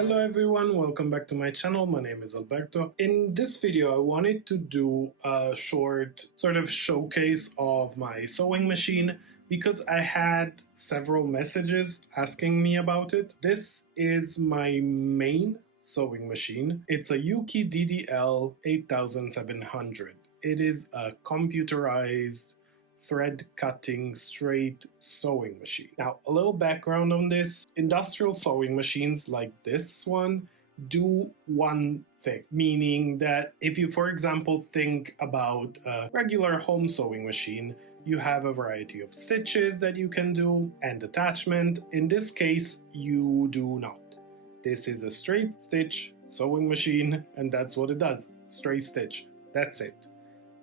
Hello everyone, welcome back to my channel. My name is Alberto. In this video I wanted to do a short sort of showcase of my sewing machine because I had several messages asking me about it. This is my main sewing machine. It's a Yuki DDL 8700. It is a computerized thread cutting straight sewing machine. Now, a little background on this. Industrial sewing machines like this one do one thing, meaning that if you, for example, think about a regular home sewing machine, you have a variety of stitches that you can do and attachment. In this case, you do not. This is a straight stitch sewing machine, and that's what it does. Straight stitch. That's it.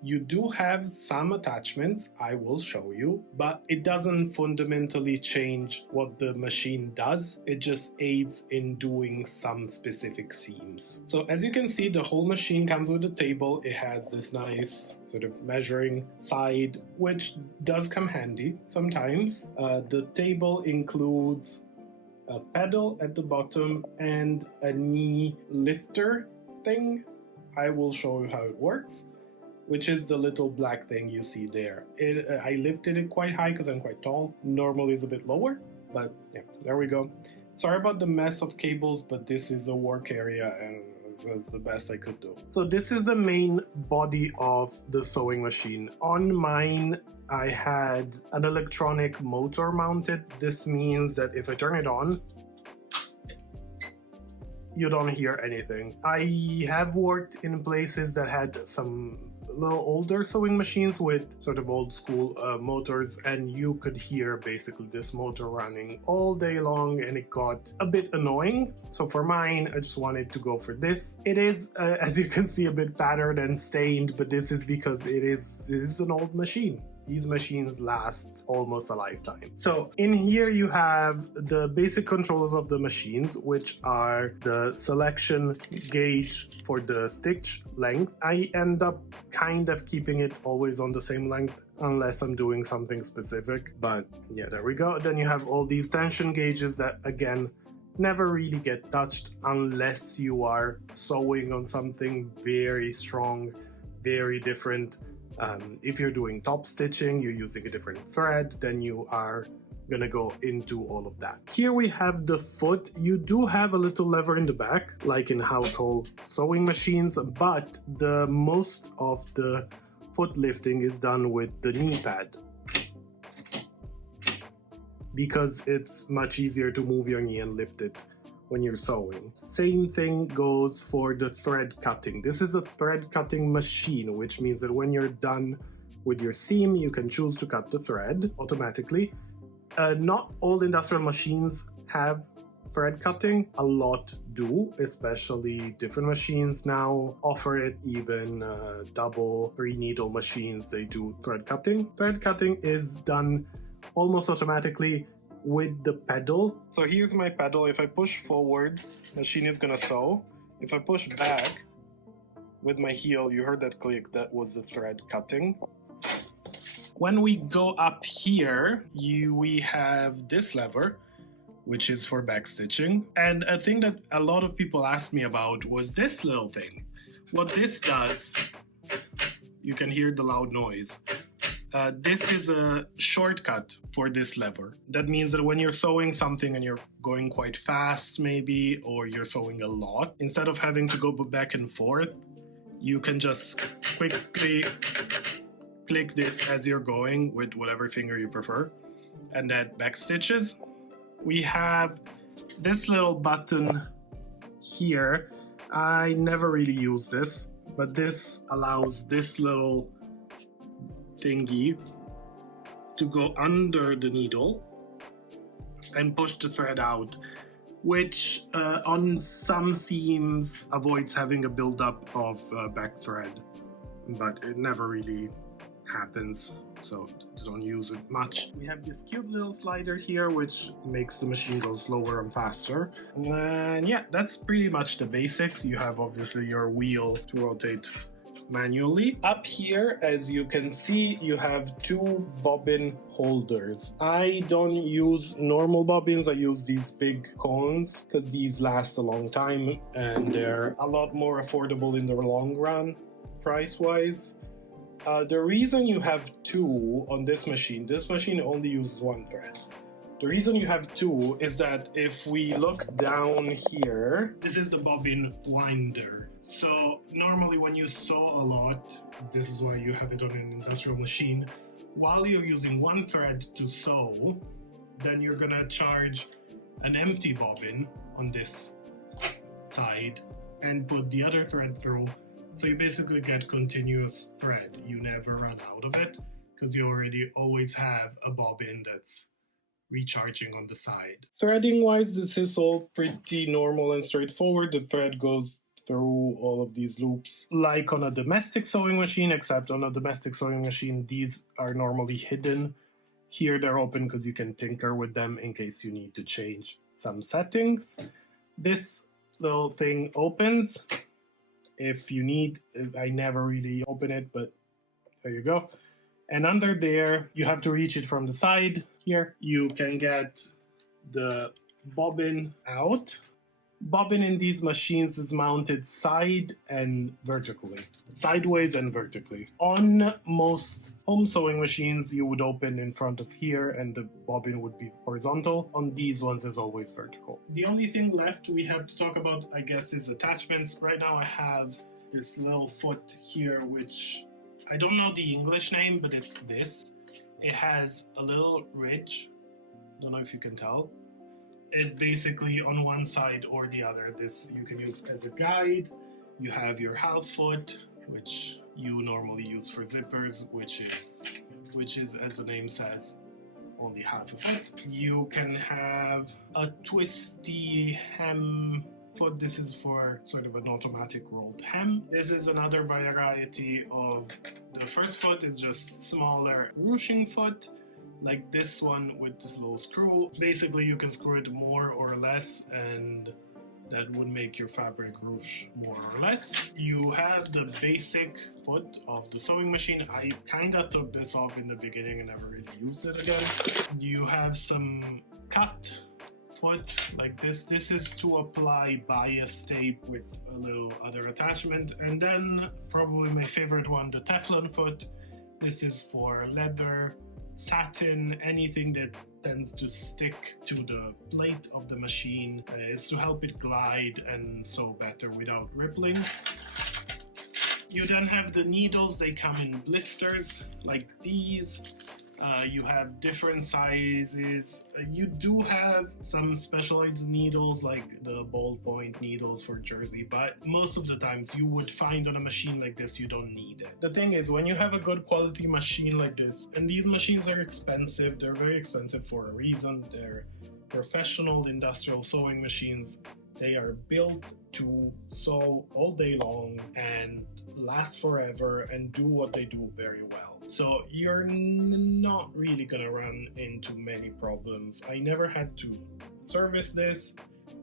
You do have some attachments, I will show you, but it doesn't fundamentally change what the machine does. It just aids in doing some specific seams. So as you can see, the whole machine comes with a table. It has this nice sort of measuring side, which does come handy sometimes. The table includes a pedal at the bottom and a knee lifter thing. I will show you how it works, which is the little black thing you see there. I lifted it quite high because I'm quite tall. Normally it's a bit lower, but yeah, there we go. Sorry about the mess of cables, but this is a work area and that's the best I could do. So this is the main body of the sewing machine. On mine, I had an electronic motor mounted. This means that if I turn it on, you don't hear anything. I have worked in places that had some little older sewing machines with sort of old school motors, and you could hear basically this motor running all day long, and it got a bit annoying. So for mine, I just wanted to go for this. It is, as you can see, a bit battered and stained, but this is because it is an old machine. These machines last almost a lifetime. So in here you have the basic controls of the machines, which are the selection gauge for the stitch length. I end up kind of keeping it always on the same length unless I'm doing something specific, but yeah, there we go. Then you have all these tension gauges that again never really get touched unless you are sewing on something very strong, very different. If you're doing top stitching, you're using a different thread, then you are gonna go into all of that. Here we have the foot. You do have a little lever in the back, like in household sewing machines, but the most of the foot lifting is done with the knee pad, because it's much easier to move your knee and lift it when you're sewing. Same thing goes for the thread cutting. This is a thread cutting machine, which means that when you're done with your seam, you can choose to cut the thread automatically. Not all industrial machines have thread cutting. A lot do, especially different machines now offer it. Even double, 3 needle machines, they do thread cutting. Thread cutting is done almost automatically with the pedal. So here's my pedal. If I push forward, the machine is gonna sew. If I push back with my heel, you heard that click, that was the thread cutting. When we go up here, we have this lever, which is for back stitching. And a thing that a lot of people asked me about was this little thing. What this does, you can hear the loud noise. This is a shortcut for this lever. That means that when you're sewing something and you're going quite fast maybe, or you're sewing a lot, instead of having to go back and forth, you can just quickly click this as you're going with whatever finger you prefer, and that back stitches. We have this little button here. I never really use this, but this allows this little thingy to go under the needle and push the thread out, which on some seams avoids having a buildup of back thread, but it never really happens, so don't use it much. We have this cute little slider here, which makes the machine go slower and faster. And yeah, that's pretty much the basics. You have obviously your wheel to rotate manually. Up here, as you can see, you have two bobbin holders. I don't use normal bobbins, I use these big cones because these last a long time and they're a lot more affordable in the long run, price-wise. The reason you have two on this machine only uses one thread. The reason you have two is that if we look down here, this is the bobbin winder. So normally when you sew a lot, this is why you have it on an industrial machine, while you're using one thread to sew, then you're gonna charge an empty bobbin on this side and put the other thread through. So you basically get continuous thread. You never run out of it because you already always have a bobbin that's recharging on the side. Threading wise, this is all pretty normal and straightforward. The thread goes through all of these loops like on a domestic sewing machine, except on a domestic sewing machine these are normally hidden. Here they're open because you can tinker with them in case you need to change some settings. This little thing opens if you need. I never really open it, but there you go. And under there, you have to reach it from the side. Here, you can get the bobbin out. Bobbin in these machines is mounted sideways and vertically. On most home sewing machines, you would open in front of here and the bobbin would be horizontal. On these ones, it's always vertical. The only thing left we have to talk about, I guess, is attachments. Right now I have this little foot here, which I don't know the English name, but it's this. It has a little ridge. Don't know if you can tell. It basically on one side or the other, this you can use as a guide. You have your half foot, which you normally use for zippers, which is as the name says, only half a foot. You can have a twisty hem foot. This is for sort of an automatic rolled hem. This is another variety of the first foot is just smaller ruching foot, like this one with this little screw. Basically you can screw it more or less and that would make your fabric ruche more or less. You have the basic foot of the sewing machine. I kinda took this off in the beginning and never really used it again. You have some cut foot like this. This is to apply bias tape with a little other attachment. And then probably my favorite one, the Teflon foot. This is for leather, satin, anything that tends to stick to the plate of the machine. It's to help it glide and sew better without rippling. You then have the needles. They come in blisters like these. You have different sizes. You do have some specialized needles like the ballpoint needles for jersey, but most of the times you would find on a machine like this you don't need it. The thing is, when you have a good quality machine like this, and these machines are expensive, they're very expensive for a reason. They're professional industrial sewing machines. They are built to sew all day long and last forever and do what they do very well. So you're not really gonna run into many problems. I never had to service this,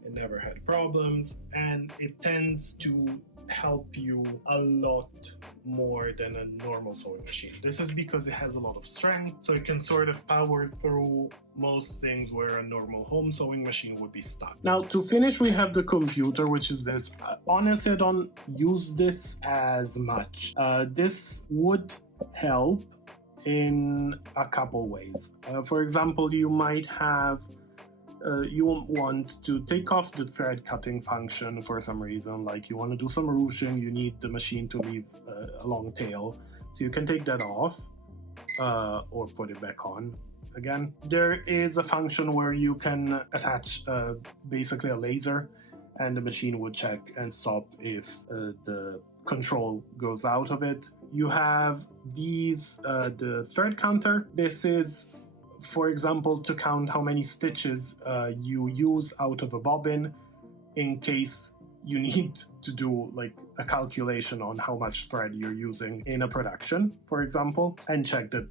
it never had problems, and it tends to help you a lot more than a normal sewing machine. This is because it has a lot of strength, so it can sort of power through most things where a normal home sewing machine would be stuck. Now to finish, we have the computer, which is this. Honestly, I don't use this as much. This would help in a couple ways. For example, you might have you want to take off the thread cutting function for some reason, like you want to do some ruching, you need the machine to leave a long tail, so you can take that off or put it back on again. There is a function where you can attach basically a laser, and the machine would check and stop if the control goes out of it. You have these, the thread counter. This is, for example, to count how many stitches you use out of a bobbin in case you need to do like a calculation on how much thread you're using in a production, for example, and check that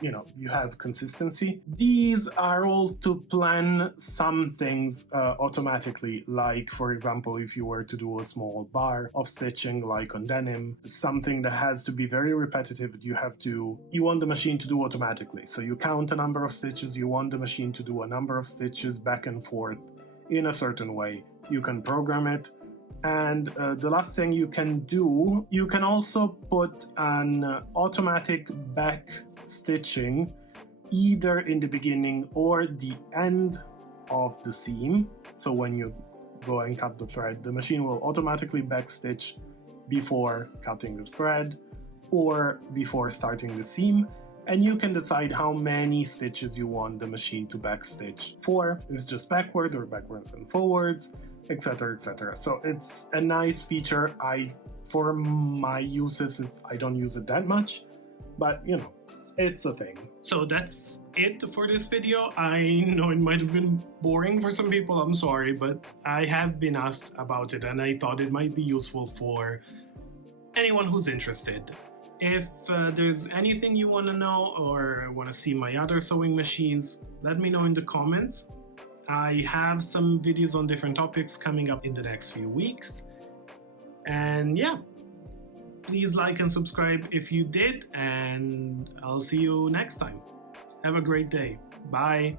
you have consistency. These are all to plan some things automatically, like for example, if you were to do a small bar of stitching like on denim, something that has to be very repetitive, you want the machine to do automatically. So you count a number of stitches, you want the machine to do a number of stitches back and forth in a certain way. You can program it. And the last thing you can do, you can also put an automatic back stitching either in the beginning or the end of the seam. So when you go and cut the thread, the machine will automatically back stitch before cutting the thread or before starting the seam. And you can decide how many stitches you want the machine to back stitch for. If it's just backward or backwards and forwards, etc, etc. So it's a nice feature. For my uses, I don't use it that much, but it's a thing. So that's it for this video. I know it might have been boring for some people, I'm sorry, but I have been asked about it and I thought it might be useful for anyone who's interested. If there's anything you want to know or want to see my other sewing machines, let me know in the comments. I have some videos on different topics coming up in the next few weeks. And yeah, please like and subscribe if you did, and I'll see you next time. Have a great day. Bye.